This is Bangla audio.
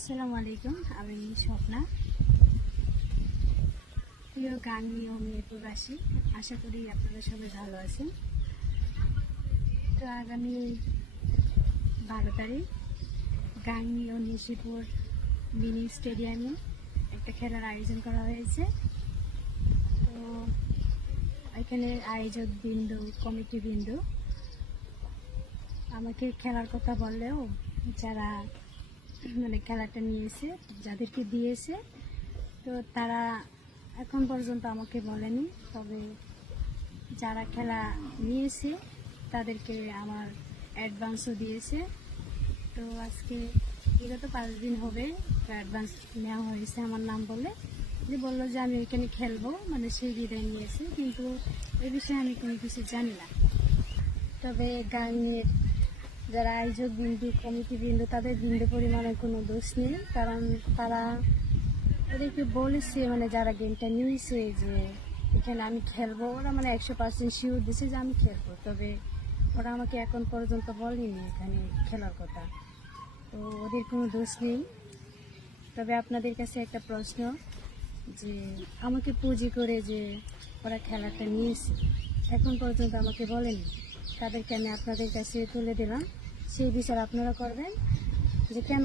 আসসালামু আলাইকুম, আমি স্বপ্না। প্রিয় গাঙ্গী ও মিরপুরবাসী, আশা করি আপনারা সবাই ভালো আছেন। তো আগামী 12 তারিখ গাঙ্গী ও নিশিপুর মিনি স্টেডিয়ামে একটা খেলার আয়োজন করা হয়েছে। তো এখানে আয়োজক বিন্দু, কমিটি বিন্দু আমাকে খেলার কথা বললেও যারা খেলাটা নিয়েছে, যাদেরকে দিয়েছে, তো তারা এখন পর্যন্ত আমাকে বলেনি। তবে যারা খেলা নিয়েছে তাদেরকে আমার অ্যাডভান্সও দিয়েছে। তো আজকে বিগত 5 দিন হবে অ্যাডভান্স নেওয়া হয়েছে আমার নাম বলে, যে বললো যে আমি ওইখানে খেলবো, সেই বিদায় নিয়েছে। কিন্তু এ বিষয়ে আমি কোনো কিছু জানি না। তবে গানের যারা আয়োজক বিন্দু, কমিটি বিন্দু, তাদের বিন্দু পরিমাণে কোনো দোষ নেই, কারণ তারা ওদেরকে বলেছে, যারা গেমটা নিয়েছে যে এখানে আমি খেলবো, ওরা 100% শিওর দিছে যে আমি খেলবো। তবে ওরা আমাকে এখন পর্যন্ত বলেনি এখানে খেলার কথা, তো ওদের কোনো দোষ নেই। তবে আপনাদের কাছে একটা প্রশ্ন, যে আমাকে পুঁজি করে যে ওরা খেলাটা নিয়েছে, এখন পর্যন্ত আমাকে বলেনি, তাদেরকে আমি আপনাদের কাছে তুলে দিলাম। সেই বিচার আপনারা করবেন যে কেন